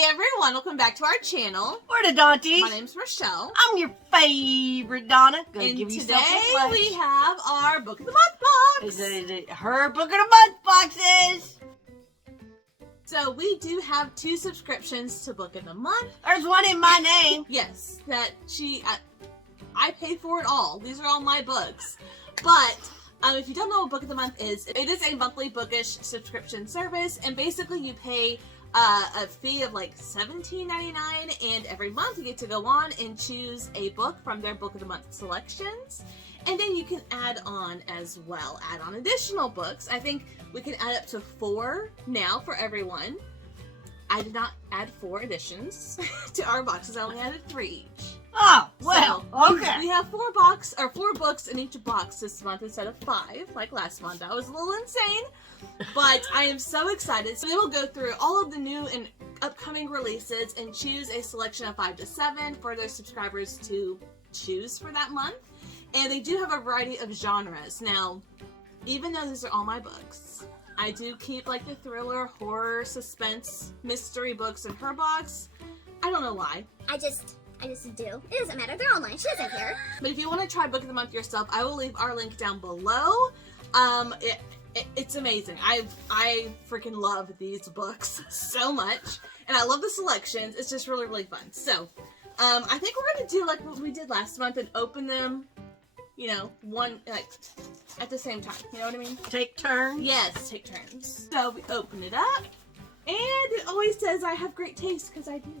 Hey everyone, welcome back to our channel. We're the Dawnties. My name's Rochelle. I'm your favorite Donna. And today we have our Book of the Month box. Is it her Book of the Month boxes? So we do have 2 subscriptions to Book of the Month. There's one in my name. Yes, that I pay for it all. These are all my books. But if you don't know what Book of the Month is, it is a monthly bookish subscription service, and basically you pay a fee of like $17.99, and every month you get to go on and choose a book from their Book of the Month selections, and then you can add on as well, add on additional books. I think we can add up to 4 now for everyone. I did not add 4 additions to our boxes. I only added 3 each. Oh, well, so, okay. We have 4 books in each box this month instead of 5 like last month. That was a little insane, but I am so excited. So we will go through all of the new and upcoming releases and choose a selection of 5 to 7 for their subscribers to choose for that month. And they do have a variety of genres. Now, even though these are all my books, I do keep like the thriller, horror, suspense, mystery books in her box. I don't know why. I just do. It doesn't matter. They're online. She doesn't care. But if you want to try Book of the Month yourself, I will leave our link down below. It's amazing. I freaking love these books so much, and I love the selections. It's just really, really fun. So, I think we're gonna do like what we did last month and open them, you know, at the same time. You know what I mean? Take turns? Yes, take turns. So we open it up, and it always says I have great taste, because I do.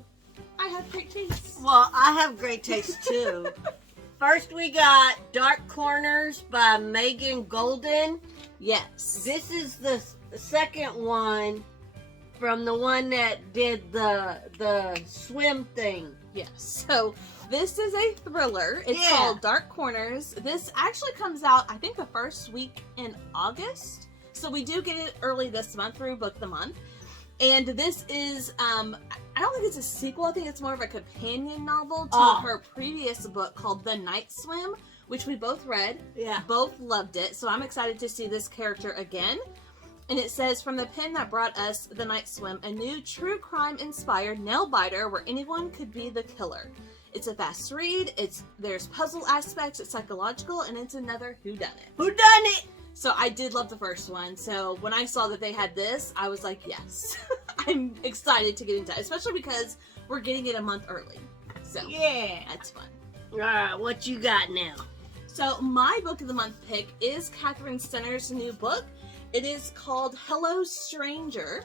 I have great taste. Well, I have great taste too. First we got Dark Corners by Megan Golden. Yes. This is the second one from the one that did the swim thing. Yes. So this is a thriller. It's called Dark Corners. This actually comes out, I think, the first week in August. So we do get it early this month through Book the Month. And this is, I don't think it's a sequel. I think it's more of a companion novel to her previous book called The Night Swim, which we both read. Yeah. Both loved it. So I'm excited to see this character again. And it says, from the pen that brought us The Night Swim, a new true crime-inspired nail-biter where anyone could be the killer. It's a fast read, there's puzzle aspects, it's psychological, and it's another whodunit. Whodunit! So I did love the first one. So when I saw that they had this, I was like, yes. I'm excited to get into it, especially because we're getting it a month early. So yeah, that's fun. Alright, what you got now? So my Book of the Month pick is Catherine Stenner's new book. It is called Hello Stranger.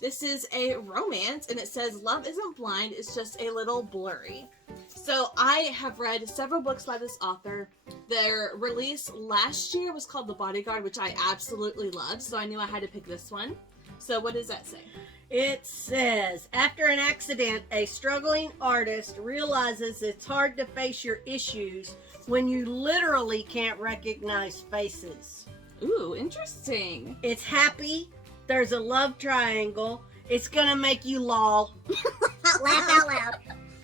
This is a romance, and it says, love isn't blind, it's just a little blurry. So I have read several books by this author. Their release last year was called The Bodyguard, which I absolutely loved, so I knew I had to pick this one. So what does that say? It says, after an accident, a struggling artist realizes it's hard to face your issues when you literally can't recognize faces. Ooh, interesting. It's happy. There's a love triangle. It's gonna make you lol. Laugh out loud.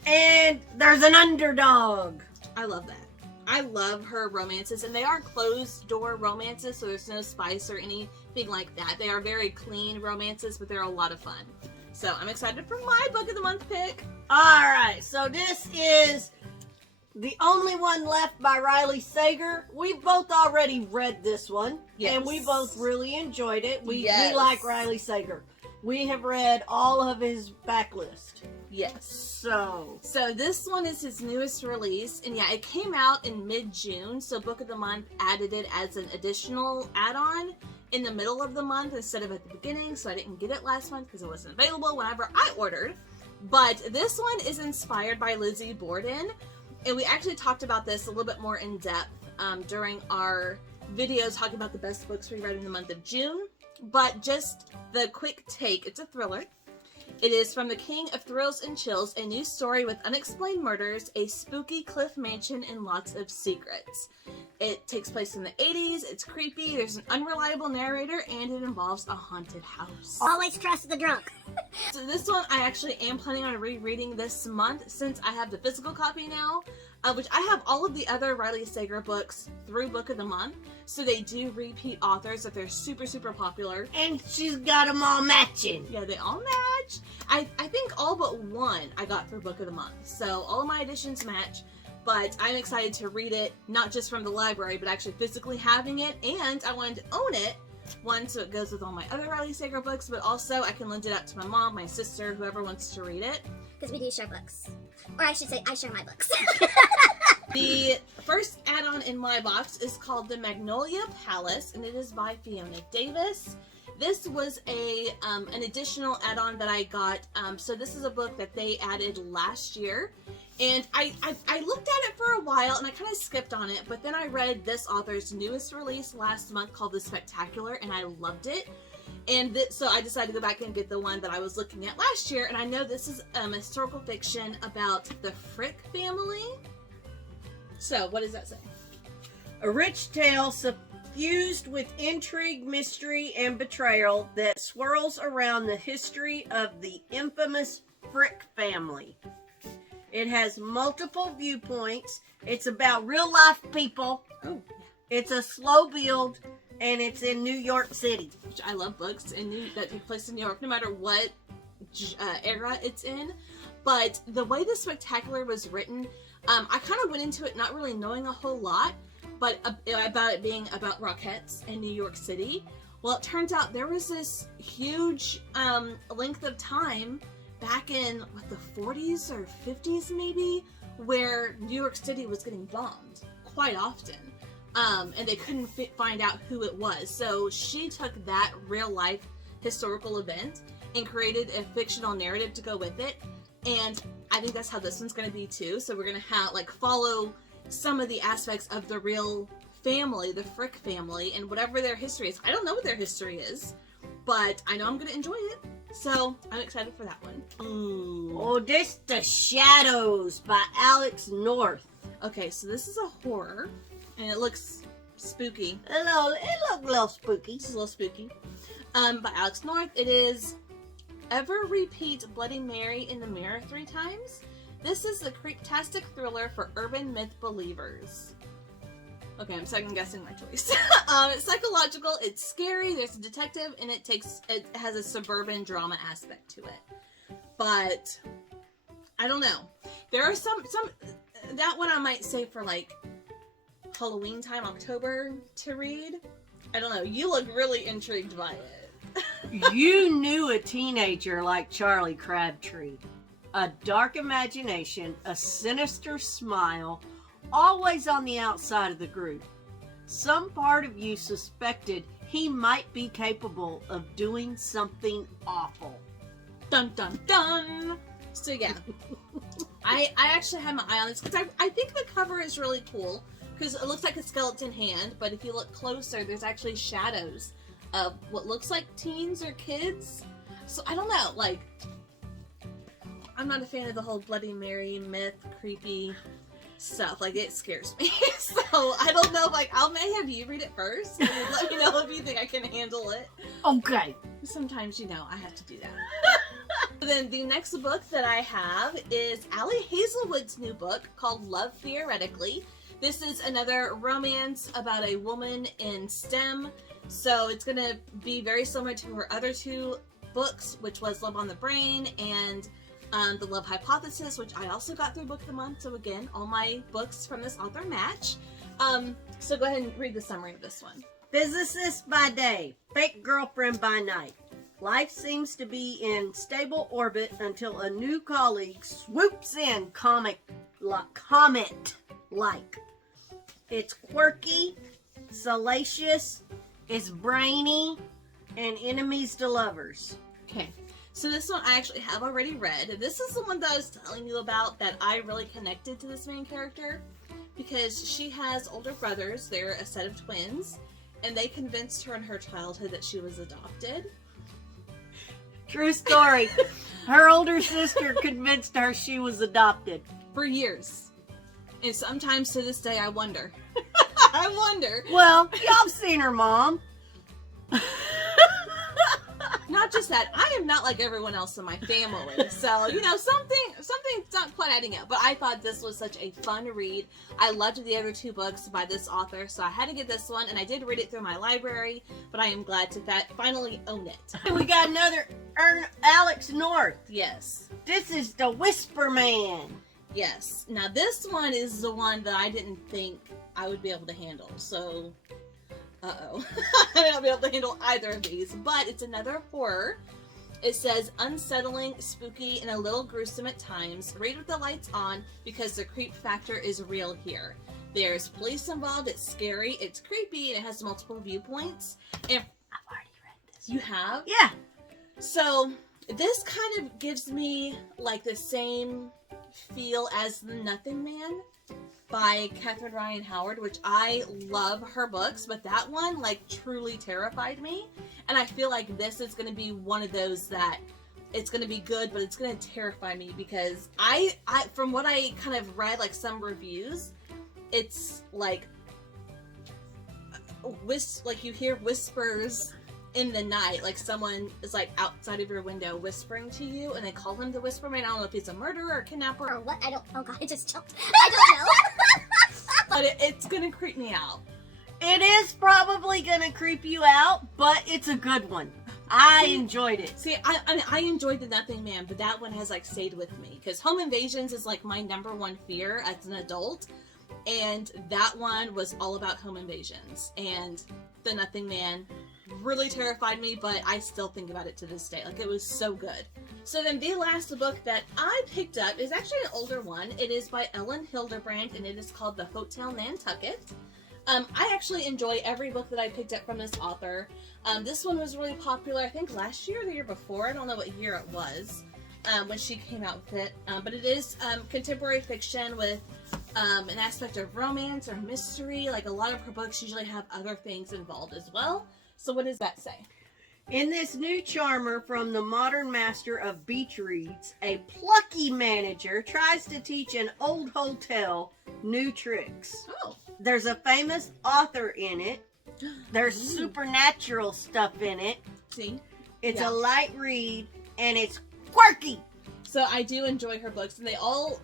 And there's an underdog. I love that. I love her romances, and they are closed door romances, so there's no spice or anything like that. They are very clean romances, but they're a lot of fun. So I'm excited for my Book of the Month pick. Alright, so this is The Only One Left by Riley Sager. We've both already read this one, and we both really enjoyed it. We like Riley Sager. We have read all of his backlist. Yes. So this one is his newest release, and yeah, it came out in mid-June, so Book of the Month added it as an additional add-on in the middle of the month instead of at the beginning, so I didn't get it last month because it wasn't available whenever I ordered. But this one is inspired by Lizzie Borden, and we actually talked about this a little bit more in depth during our video talking about the best books we read in the month of June. But just the quick take, it's a thriller. It is from the King of Thrills and Chills, a new story with unexplained murders, a spooky cliff mansion, and lots of secrets. It takes place in the 80s, it's creepy, there's an unreliable narrator, and it involves a haunted house. Always trust the drunk. So this one I actually am planning on rereading this month since I have the physical copy now. which I have all of the other Riley Sager books through Book of the Month. So they do repeat authors if they're super, super popular. And she's got them all matching. Yeah, they all match. I think all but one I got through Book of the Month. So all of my editions match. But I'm excited to read it, not just from the library, but actually physically having it. And I wanted to own it. One, so it goes with all my other Riley Sager books, but also I can lend it out to my mom, my sister, whoever wants to read it. Because we do share books. Or I should say, I share my books. The first add-on in my box is called the Magnolia Palace, and it is by Fiona Davis. This was an additional add-on that I got. So this is a book that they added last year. And I looked at it for a while, and I kind of skipped on it, but then I read this author's newest release last month called The Spectacular, and I loved it. And so I decided to go back and get the one that I was looking at last year, and I know this is historical fiction about the Frick family. So, what does that say? A rich tale suffused with intrigue, mystery, and betrayal that swirls around the history of the infamous Frick family. It has multiple viewpoints. It's about real life people. Oh. It's a slow build, and it's in New York City. Which I love books that take place in New York, no matter what era it's in. But the way The Spectacular was written, I kind of went into it not really knowing a whole lot, but about it being about Rockettes in New York City. Well, it turns out there was this huge length of time back in, the 40s or 50s maybe, where New York City was getting bombed quite often. And they couldn't find out who it was. So she took that real life historical event and created a fictional narrative to go with it. And I think that's how this one's going to be too. So we're going to have follow some of the aspects of the real family, the Frick family, and whatever their history is. I don't know what their history is, but I know I'm going to enjoy it. So I'm excited for that one. Ooh. Oh, this The Shadows by Alex North. Okay, so this is a horror, and it looks spooky. It looked a little spooky. This is a little spooky. By Alex North. It is Ever Repeat Bloody Mary in the Mirror 3 times. This is a creeptastic thriller for urban myth believers. Okay, I'm second guessing my choice. It's psychological, it's scary, there's a detective, and it has a suburban drama aspect to it. But I don't know. There are some that one I might say for Halloween time, October to read. I don't know. You look really intrigued by it. You knew a teenager like Charlie Crabtree. A dark imagination, a sinister smile, always on the outside of the group. Some part of you suspected he might be capable of doing something awful. Dun dun dun! So yeah, I actually have my eye on this because I think the cover is really cool because it looks like a skeleton hand, but if you look closer, there's actually shadows of what looks like teens or kids. So I don't know, I'm not a fan of the whole Bloody Mary myth, creepy stuff. It scares me. So I don't know if I may have you read it first and let me know if you think I can handle it. Okay. Sometimes, I have to do that. Then the next book that I have is Allie Hazelwood's new book called Love Theoretically. This is another romance about a woman in STEM. So it's going to be very similar to her other two books, which was Love on the Brain and The Love Hypothesis, which I also got through Book of the Month. So again, all my books from this author match. So go ahead and read the summary of this one. Physicist by day, fake girlfriend by night. Life seems to be in stable orbit until a new colleague swoops in comet-like. It's quirky, salacious, it's brainy, and enemies to lovers. Okay. So this one I actually have already read. This is the one that I was telling you about that I really connected to this main character because she has older brothers. They're a set of twins, and they convinced her in her childhood that she was adopted. True story. Her older sister convinced her she was adopted. For years. And sometimes to this day I wonder. I wonder. Well, y'all seen her mom. Not just that, I am not like everyone else in my family. So, something something's not quite adding up. But I thought this was such a fun read. I loved the other two books by this author, so I had to get this one, and I did read it through my library, but I am glad to finally own it. We got another Alex North. Yes. This is The Whisper Man. Yes. Now this one is the one that I didn't think I would be able to handle, so I don't be able to handle either of these, but it's another horror. It says, unsettling, spooky, and a little gruesome at times. Read with the lights on because the creep factor is real here. There's police involved, it's scary, it's creepy, and it has multiple viewpoints. And I've already read this. You have? Yeah. So, this kind of gives me, like, the same feel as The Nothing Man by Catherine Ryan Howard, which I love her books, but that one, like, truly terrified me. And I feel like this is going to be one of those that it's going to be good, but it's going to terrify me because I from what I kind of read, like, some reviews, it's like you hear whispers in the night, like someone is like outside of your window whispering to you, and they call him the Whisper Man. I don't know if he's a murderer or a kidnapper or what. Oh god, I just jumped. I don't know. But it's gonna creep me out. It is probably gonna creep you out, but it's a good one. I enjoyed it. See, I enjoyed The Nothing Man, but that one has like stayed with me because home invasions is like my #1 fear as an adult, and that one was all about home invasions. And The Nothing Man really terrified me, but I still think about it to this day. Like, it was so good. So then the last book that I picked up is actually an older one. It is by Ellen Hildebrand, and it is called The Hotel Nantucket. I actually enjoy every book that I picked up from this author. This one was really popular, I think last year or the year before. I don't know what year it was when she came out with it. But it is contemporary fiction with an aspect of romance or mystery. Like, a lot of her books usually have other things involved as well. So what does that say? In this new charmer from the modern master of beach reads, a plucky manager tries to teach an old hotel new tricks. Oh. There's a famous author in it. There's supernatural stuff in it. See? It's a light read, and it's quirky. So I do enjoy her books, and they all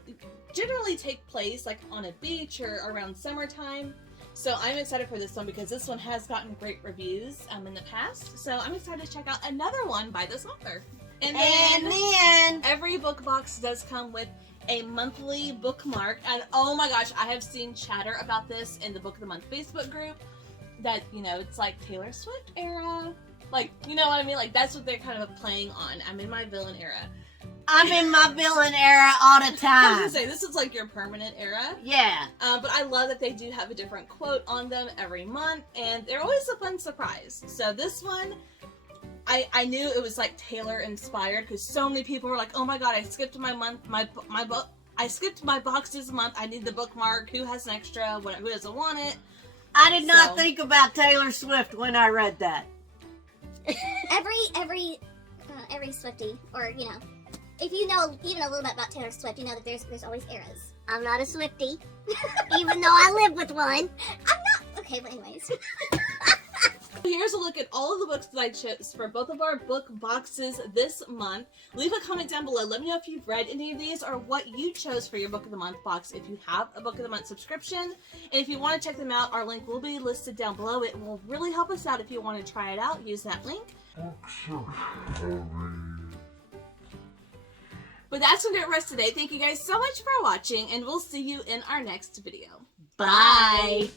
generally take place like on a beach or around summertime. So I'm excited for this one because this one has gotten great reviews in the past. So I'm excited to check out another one by this author. And then every book box does come with a monthly bookmark. And oh my gosh, I have seen chatter about this in the Book of the Month Facebook group. That, you know, it's like Taylor Swift era. Like, you know what I mean? Like, that's what they're kind of playing on. I'm in my villain era. I'm in my villain era all the time. I was gonna say, this is like your permanent era. Yeah. But I love that they do have a different quote on them every month, and they're always a fun surprise. So this one, I knew it was like Taylor inspired because so many people were like, "Oh my god, I skipped my month, my book, I skipped my box this month. I need the bookmark. Who has an extra? Who doesn't want it?" I did not think about Taylor Swift when I read that. Every Swiftie, or you know, if you know even a little bit about Taylor Swift, you know that there's always eras. I'm not a Swiftie, even though I live with one. I'm not. Okay, but anyways. Here's a look at all of the books that I chose for both of our book boxes this month. Leave a comment down below. Let me know if you've read any of these or what you chose for your Book of the Month box if you have a Book of the Month subscription. And if you want to check them out, our link will be listed down below. It will really help us out if you want to try it out. Use that link. But that's going to do it for us today. Thank you guys so much for watching, and we'll see you in our next video. Bye!